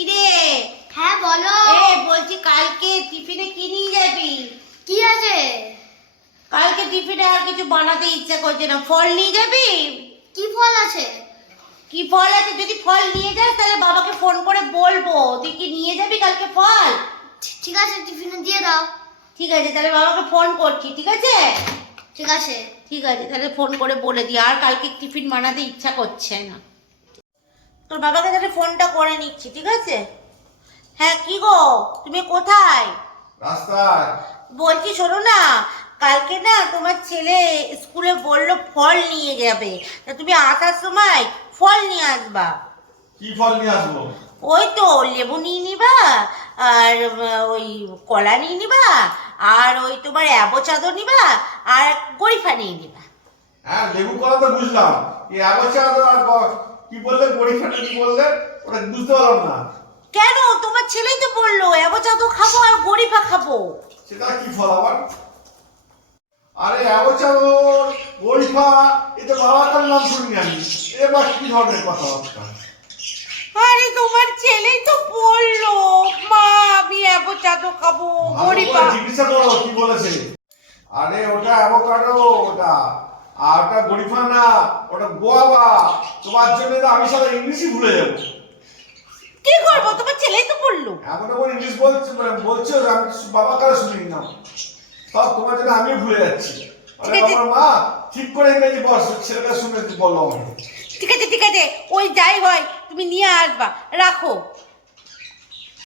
কিরে? হ্যাঁ বলো। বলছি কালকে টিফিনে কি নিয়ে যাবি? কি আছে? কালকে টিফিনে আর কিছু বানাতে ইচ্ছা করছে না, ফল নিয়ে যাবি? কি ফল আছে? কি ফল আছে? যদি ফল নিয়ে যাস তাহলে বাবাকে ফোন করে বলবো। তুই কি নিয়ে যাবি কালকে ফল? ঠিক আছে, টিফিনে দিয়ে দাও। ঠিক আছে, তাহলে বাবাকে ফোন করছি। ঠিক আছে ঠিক আছে। ঠিক আছে, তাহলে ফোন করে বলে দিই। আর কালকে টিফিন বানাতে ইচ্ছা করছে না। তোর বাবাকে তাহলে ফোনটা করে নিচ্ছি। ঠিক আছে। হ্যাঁ, কি গো, তুমি কোথায়? রাস্তায়। বলছি শোনো না, কালকে না তোমার ছেলে স্কুলে বললো ফল নিয়ে যাবে, তা তুমি আসার সময় ফল নিয়ে আসবা। কি ফল নিয়ে আসবো? ওই তো লেবু নিয়ে নিবা, আর ওই কলা নিয়ে নিবা, আর ওই তোমার অ্যাভোকাডো নিবা, আর গরিফা নিয়ে নিবা। হ্যাঁ, লেবু কলা তো বুঝলাম। এই অ্যাভোকাডো আর কি বললে, বড়িখানে কি বললে, ওটা বুঝতে পারলাম না। কেন? তোমার ছেলেই তো বললো অ্যাভোকাডো খাবো আর গরিফা খাবো। সেটা কি ফল আবার? আরে অ্যাভোকাডো, বড়িফা, এটা বাবার নাম শুনিনি আমি। এবার কি ধরনের কথাবার্তা? আরে তোমার ছেলেই তো বললো মা আমি অ্যাভোকাডো খাবো, ভালো গরিফা। করে জিজ্ঞাসা করো কি বলেছে। আরে ওটা অ্যাভোকাডো, ওটা আর ওটা বড়িফা না, ওটা গোয়াবা। তোমার জন্য তো আমি সারা ইংলিশই ভুলে যাবো। কি করবো, তোমার ছেলেই তো বললো। এমন এমন ইংলিশ বলছো, বলছো যে আমি বাবা কাছে শুনি না। সব তোমার জন্য আমিও ভুলে যাচ্ছি। আরে ঠিক আছে। আমার মা ঠিক করে ইংরেজি বস, ছেলেটা শুনে বললো আমাকে। ঠিক আছে ঠিক আছে, ওই যাই হয় তুমি নিয়ে আসবা, রাখো।